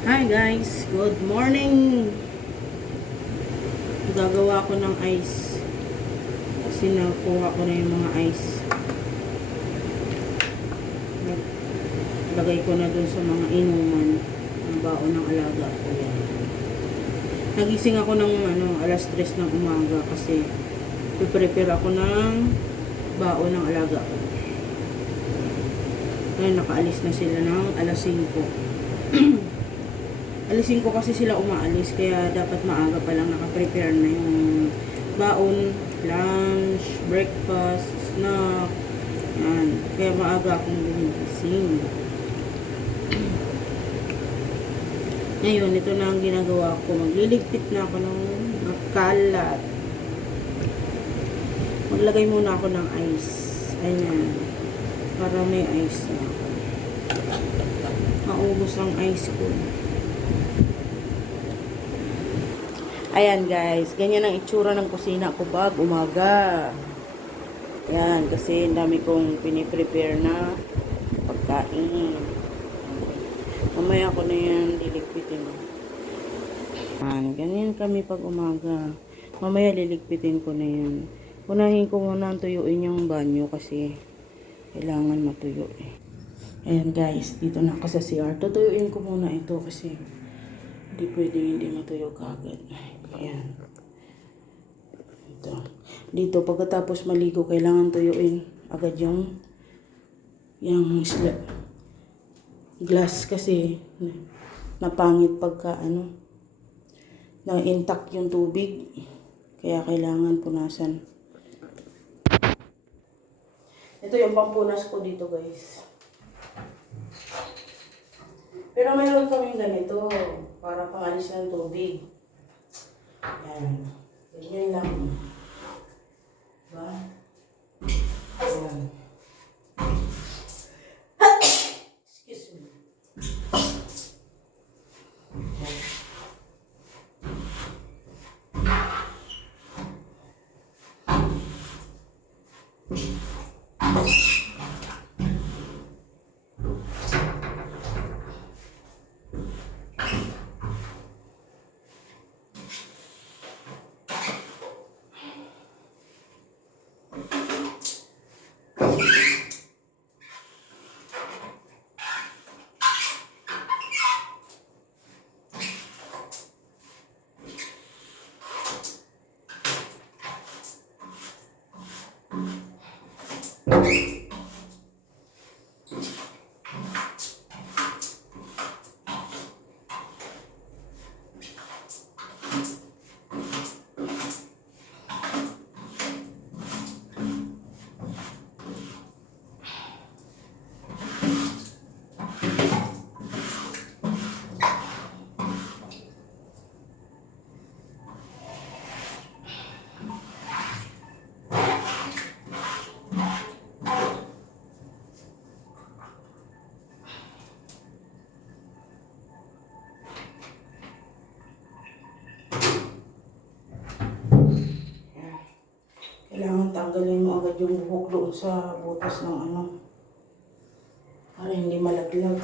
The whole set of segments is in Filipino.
Hi guys, good morning. Gagawa ko ng ice kasi nakuha ko na yung mga ice. Lagay ko na dun sa mga inuman ng baon ng alaga ko yan. Nagising ako ng alas 3 ng umaga kasi prepare ako ng baon ng alaga ko. Ngayon nakaalis na sila ng alas 5. Alas 5 kasi sila umaalis, kaya dapat maaga pa lang nakaprepare na yung baon, lunch, breakfast, snack. Yan. Kaya maaga akong gumising. Ngayon, ito na ang ginagawa ko. Magliligpit na ako ng kalat. Maglagay muna ako ng ice. Ayan. Para may ice na ako. Maubos ang ice ko. Ayan guys, ganyan ang itsura ng kusina ko pag umaga. Ayan, kasi dami kong piniprepare na pagkain. Mamaya ko na yan liligpitin. Ayan, ganyan kami pag umaga. Mamaya liligpitin ko na yan. Unahin ko muna tuyuin yung banyo kasi kailangan matuyo eh. Ayan guys, dito na ako sa CR. Tutuyuin ko muna ito kasi hindi pwede hindi matuyo kagad. Ayan. Dito, pagkatapos maligo, kailangan tuyuin agad yung glass kasi napangit pagka na intact yung tubig. Kaya kailangan punasan. Ito yung pampunas ko dito guys. Pero mayroon kaming ganito para pangalis ng tubig. Ayan. Ganyan lang. Diba? Ayan. Excuse me. Kailangan tanggalin mo agad yung buhok doon sa butas ng para hindi malaglag.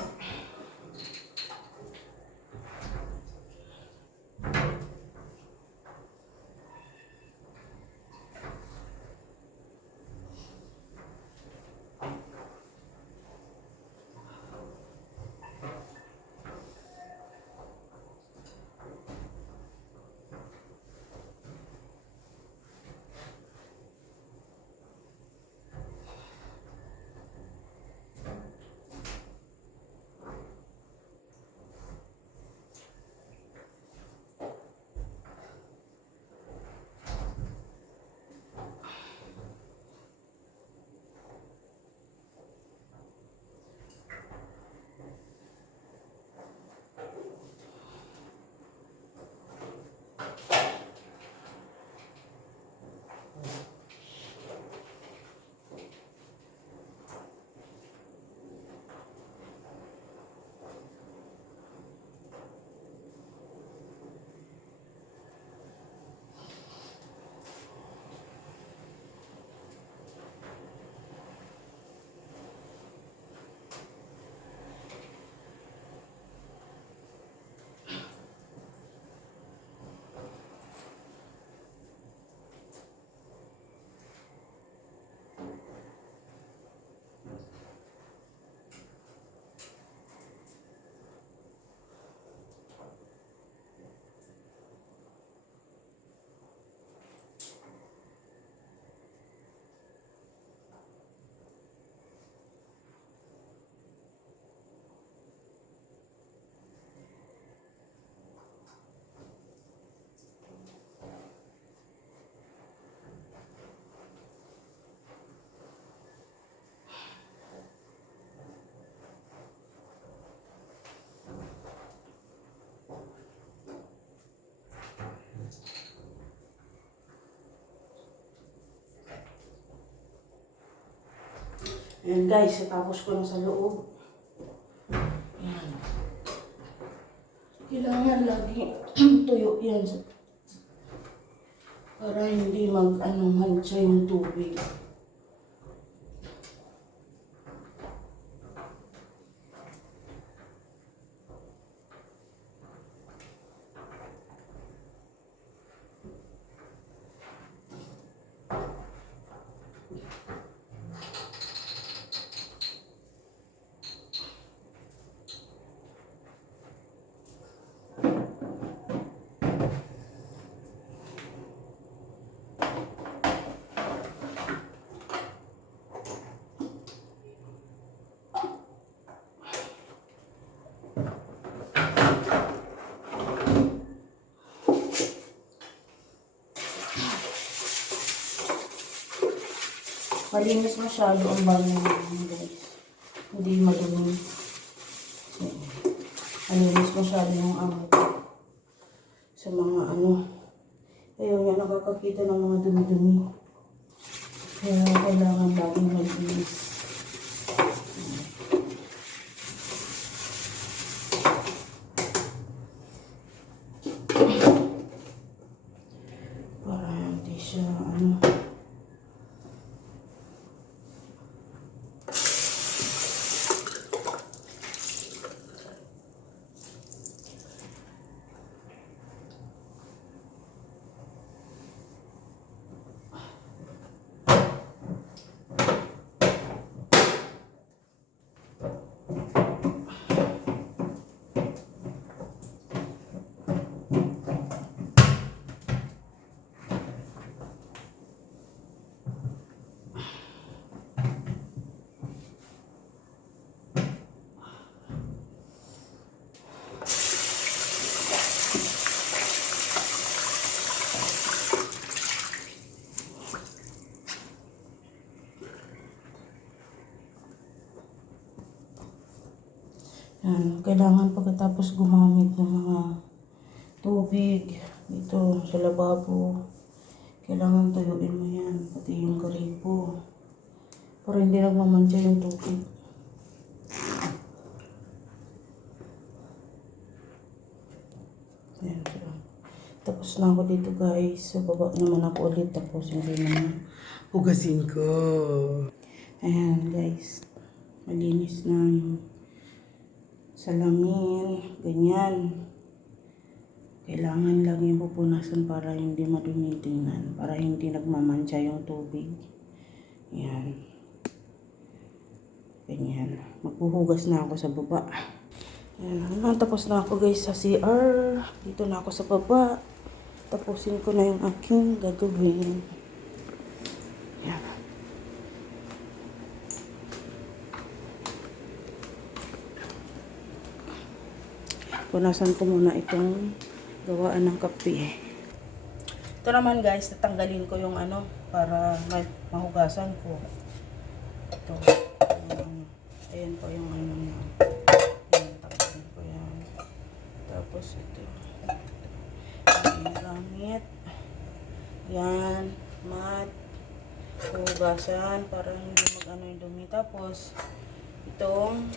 Ayan guys, tapos ko na sa loob. Ayan. Kailangan lagi tuyo yan para hindi mantsa yung tubig. Malinis masyado ang banyo guys. Hindi madumi. Malinis masyado yung amot. Sa mga ayaw niya nakakakita ng mga dumi-dumi. Kaya kailangan laging malinis. Para hindi siya kailangan pagkatapos gumamit ng mga tubig dito sa lababo, kailangan tuyuin mo yan, pati yung gripo para hindi nagmamantsa yung tubig. Ayan, tapos na ako dito guys, sa baba naman ako ulit, tapos hindi naman hugasin ko. Ayan guys, malinis na yung salamin, ganyan. Kailangan lang yung pupunasan para hindi madumi tingnan, para hindi nagmamantsa yung tubig. Yan. Ganyan. Maghuhugas na ako sa baba. Yan. Tapos na ako guys sa CR. Dito na ako sa baba. Tapusin ko na yung aking gagawin. Yan. Punasan ko muna itong gawaan ng kape. Ito naman guys, tatanggalin ko yung para mahugasan ko. Ito. Ayan po yung niya. Ayan, tanggalin ko yan. Tapos ito. Ayan, gamit. Yan, mat. Hugasan para hindi yung dumi. Tapos, itong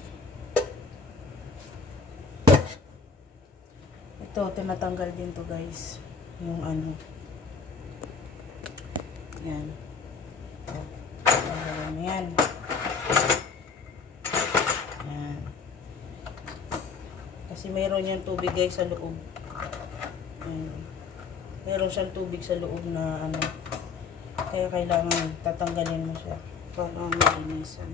ito, tinatanggal din to guys. Yung yan. Tanggalin mo yan. Yan. Kasi mayroon yung tubig guys sa loob. Yan. Mayroon siyang tubig sa loob na kaya kailangan tatanggalin mo siya para malinisan.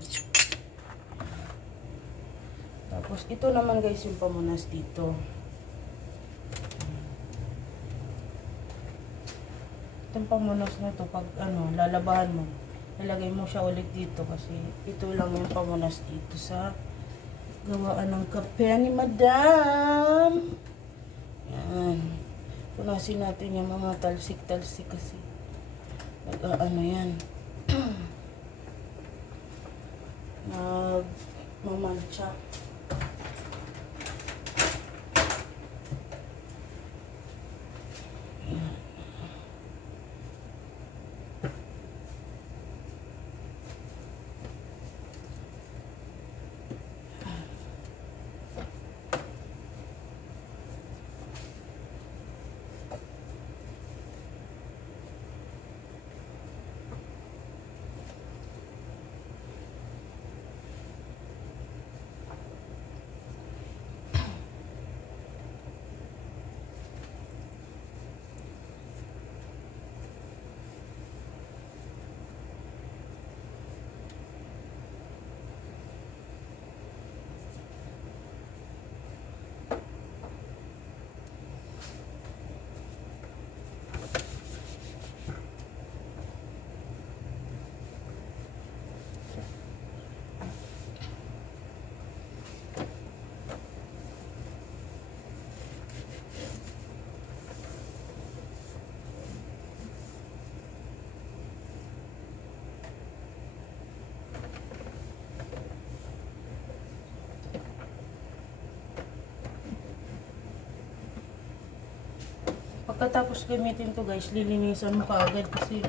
Tapos ito naman guys yung pamunas dito. Itong pamunas na to, pag lalabahan mo, lalagay mo siya ulit dito kasi ito lang yung pamunas dito sa gawaan ng kape ni Madam. Yan. Punasin natin yung mga talsik-talsik kasi yan. Nagmamantsa. Pagkatapos gamitin to guys, lilinisan mo kaagad kasi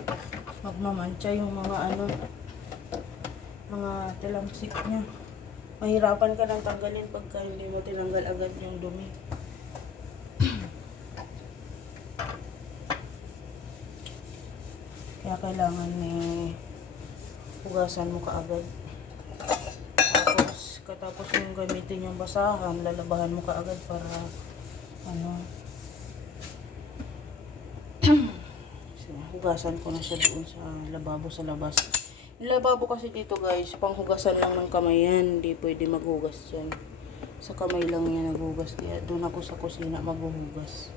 magmamantsa yung mga mga talamsik niya. Mahirapan ka nang tanggalin pagka hindi mo tinanggal agad yung dumi. Kaya kailangan hugasan mo kaagad. Tapos, katapos yung gamitin yung basahan, lalabahan mo kaagad para so, hugasan ko na siya doon sa lababo sa labas. Yung lababo kasi dito guys, panghugasan lang ng kamay yan. Hindi pwede maghugas dyan. Sa kamay lang yan naghugas. Kaya doon ako sa kusina maghuhugas.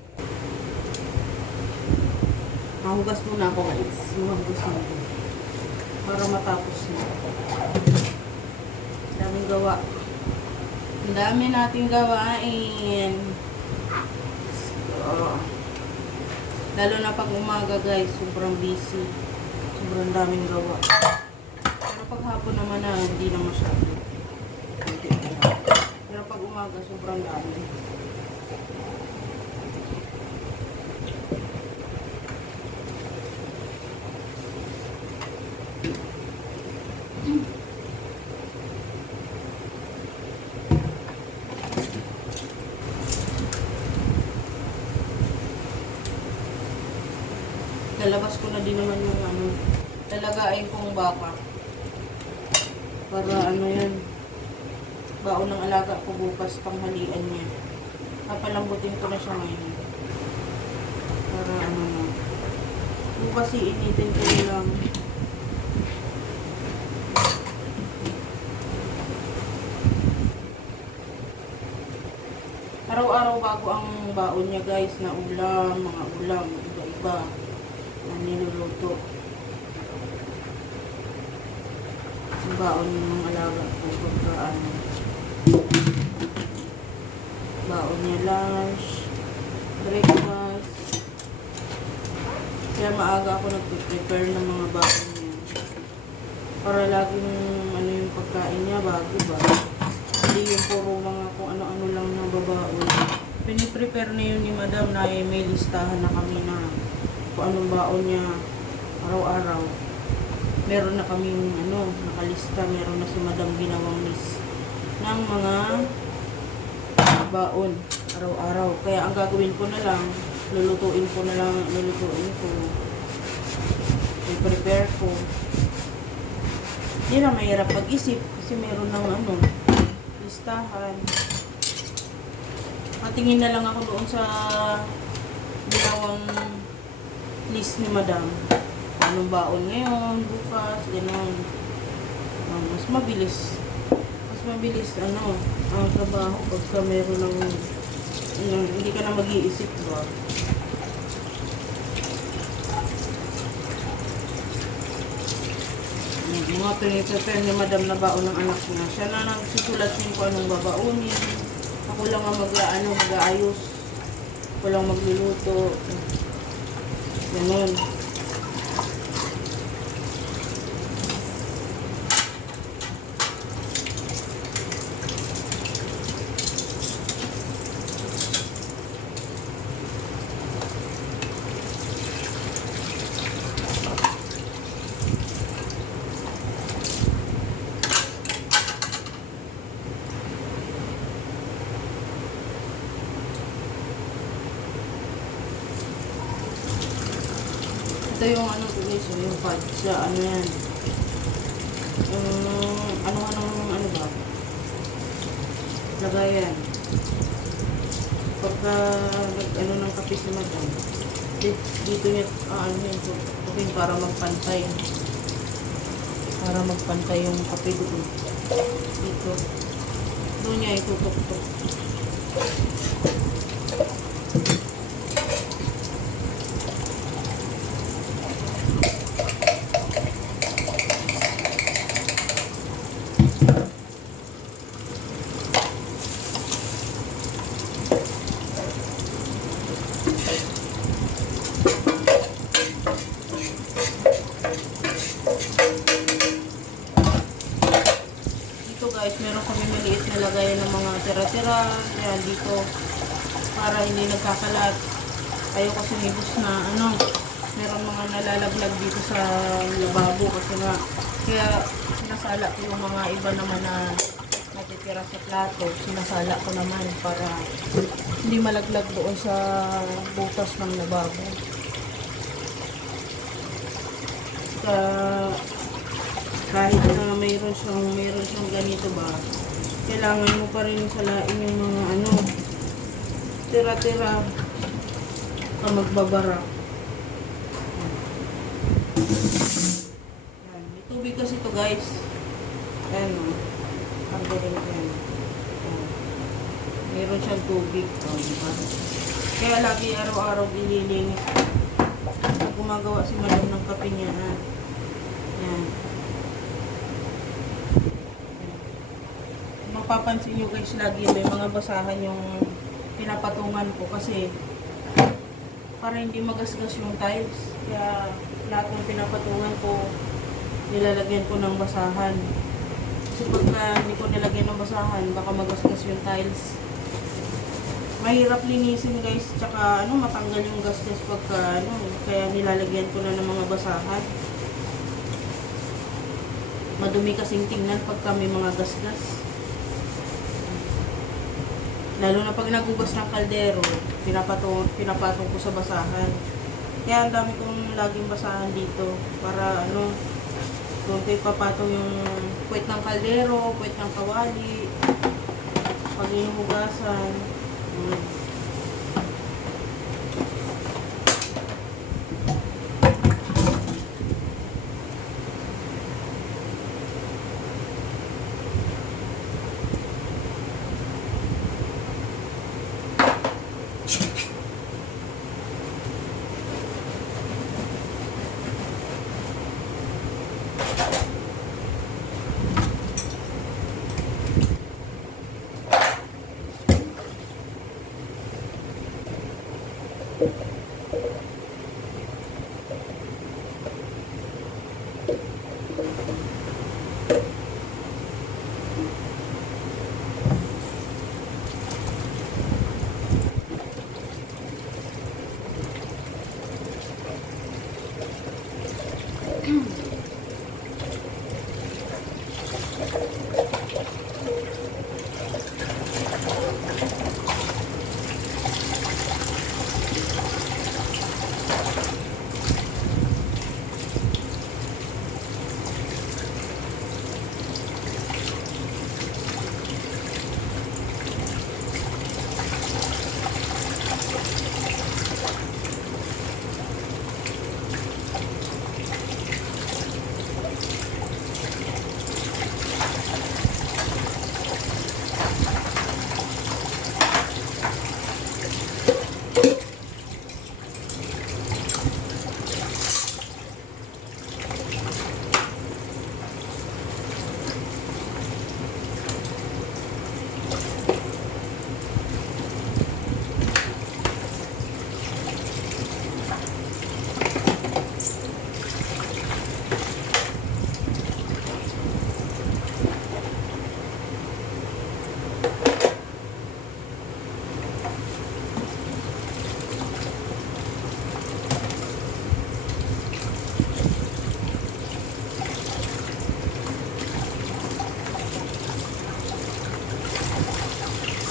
Mahugas muna ako guys. Mahugas na ako. Para matapos na. Daming gawa. Ang dami nating gawain. So, lalo na pag umaga guys, sobrang busy. Sobrang daming gawa. Pero pag hapon naman na, hindi na masyado. Pero pag umaga, sobrang dami. Lalabas ko na din naman yung lalagain kong baka. Para yan, baon ng alaga ko bukas panghalian niya. Papalambutin ko na siya ngayon. Para bukas iinitin ko lang. Araw-araw bago ang baon niya guys na ulam, mga ulam, iba-iba na niluluto. Ang baon ng alaga ko pagka baon niya lunch, breakfast. Kaya maaga ako nag-prepare ng mga baon niya. Para laging yung pagkain niya bago ba. Hindi yung puro mga kung ano-ano lang na babaon. Piniprepare na yun ni madam na may listahan na kami na kung anong baon niya araw-araw. Meron na kaming nakalista, meron na si madam ginawang list ng mga baon araw-araw. Kaya ang gagawin ko na lang, lulutuin ko. I-prepare ko. Hindi na mahirap pag-isip kasi meron ng listahan. Patingin na lang ako doon sa ginawang list ni madam. Anong baon ngayon, bukas, gano'n. Mas mabilis ang trabaho pagka meron ng hindi ka na mag-iisip ba. Mga pinipprepare ni madam na baon ng anak niya. Siya na nagsusulat niya kung anong babaunin. Ako lang ang mag-aayos. Ako lang magluluto. Ganun. Ito yung guys, yung padsa, yan. Yung ba? Lagayan. Pagka ng kape si madam, dito niya, yan, para magpantay. Para magpantay yung kape doon. Dito. Doon niya itutok-tok. Guys, meron kami maliit na lagayan ng mga tira-tira. Ayan, dito. Para hindi nagkakalat. Ayaw kasi nibus na ano, meron mga nalalaglag dito sa lababo kasi nga, kaya sinasala ko yung mga iba naman na natitira sa plato, sinasala ko naman para hindi malaglag doon sa butas ng lababo. Kahit na mayroon siyang ganito ba, kailangan mo pa rin salain yung mga ano, tira-tira pa magbabara. Yan. May tubig kasi to guys. Ayan o. Ang galing yan. Mayroon siyang tubig. O, diba? Kaya lagi araw-araw ililinis. Gumagawa si madam ng kape niya. Yan. Mapapansin nyo guys, lagi may mga basahan yung pinapatungan ko kasi para hindi magasgas yung tiles. Kaya lahat ng pinapatungan ko, nilalagyan ko ng basahan. Kasi pagka hindi ko nilagyan ng basahan, baka magasgas yung tiles. Mahirap linisin guys, tsaka ano, matanggal yung gasgas pagka ano, kaya nilalagyan ko na ng mga basahan. Madumi kasing tingnan pagka may mga gasgas. Lalo na pag nagugas ng kaldero, pinapatong ko sa basahan. Kaya ang dami kong laging basahan dito para ano, kung ipapatong yung puwet ng kaldero, puwet ng kawali, pag inuhugasan.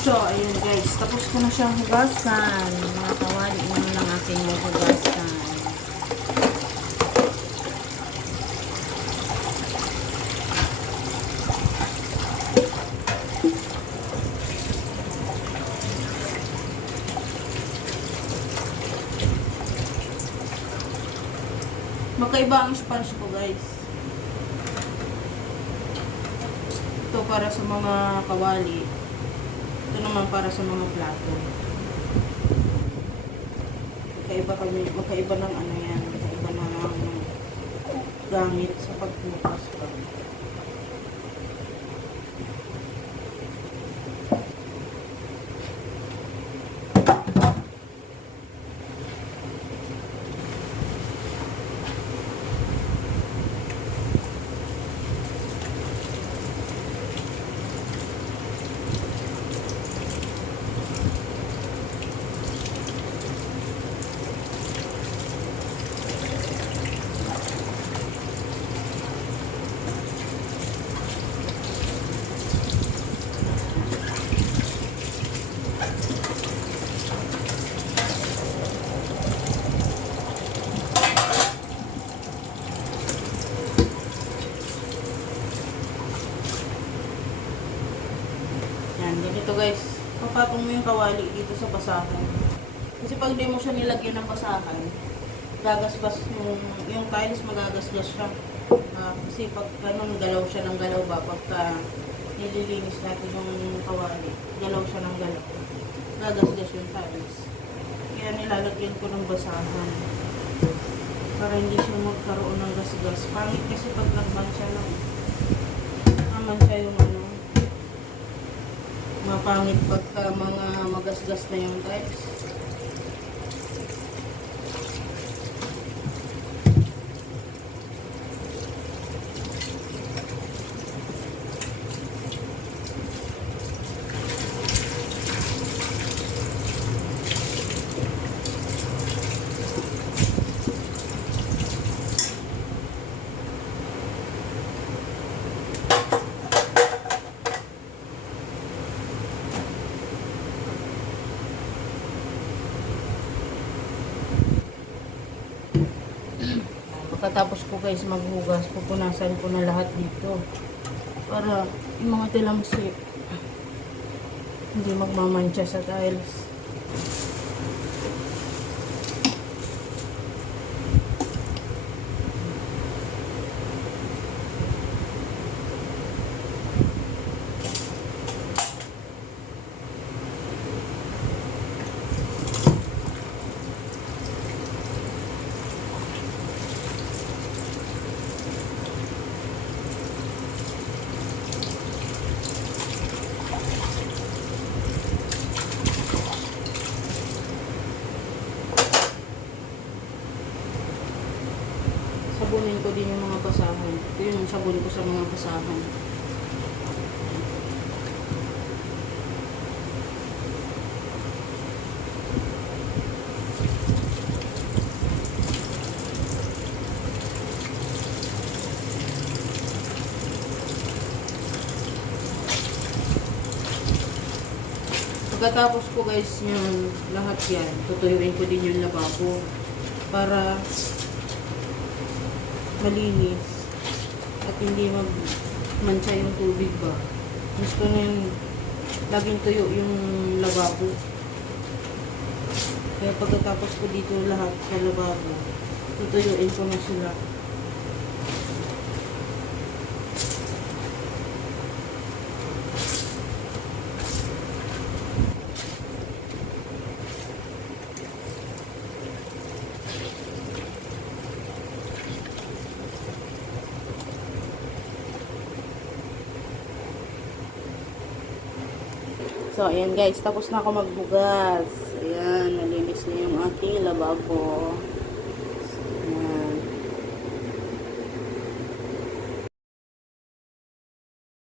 So, ayun guys. Tapos ko na siyang hugasan. Mga kawali naman ang aking hugasan. Magkaiba ang sponge ko guys. Ito para sa mga kawali. Ito naman para sa mga plato. Magkaiba ng ano yan. Magkaiba ng gamit sa pagbukas. papatong mo yung kawali dito sa basahan. Kasi pag di mo siya nilagyan ng basahan, gagasgas yung tiles, magagasgas siya. Kasi pag ganun, galaw siya ng galaw ba, pagka nililinis natin yung kawali, galaw siya ng galaw. Gagasgas yung tiles. Kaya nilalagyan ko ng basahan. Para hindi siya magkaroon ng gasgas. Pangit kasi pag nagmansya lang. Namansya yung ano. Mapangit pagka mga magasgas na yung tiles. Pagkatapos ko guys maghugas, pupunasan ko na lahat dito para yung mga tilamsi hindi magmamantsa sa tiles. Sabunin ko din yung mga basahan. Ito yung sabon ko sa mga basahan. Pagkatapos ko guys yung lahat yan, tutuyuin ko din yung lababo para malinis at hindi magmantsa yung tubig ba. Gusto na yung laging tuyo yung lababo. Kaya pagkatapos ko dito lahat sa lababo, tutuyuin ko na sila. So, ayan guys, tapos na ako magbugas. Ayan, nalinis na yung aking lababo.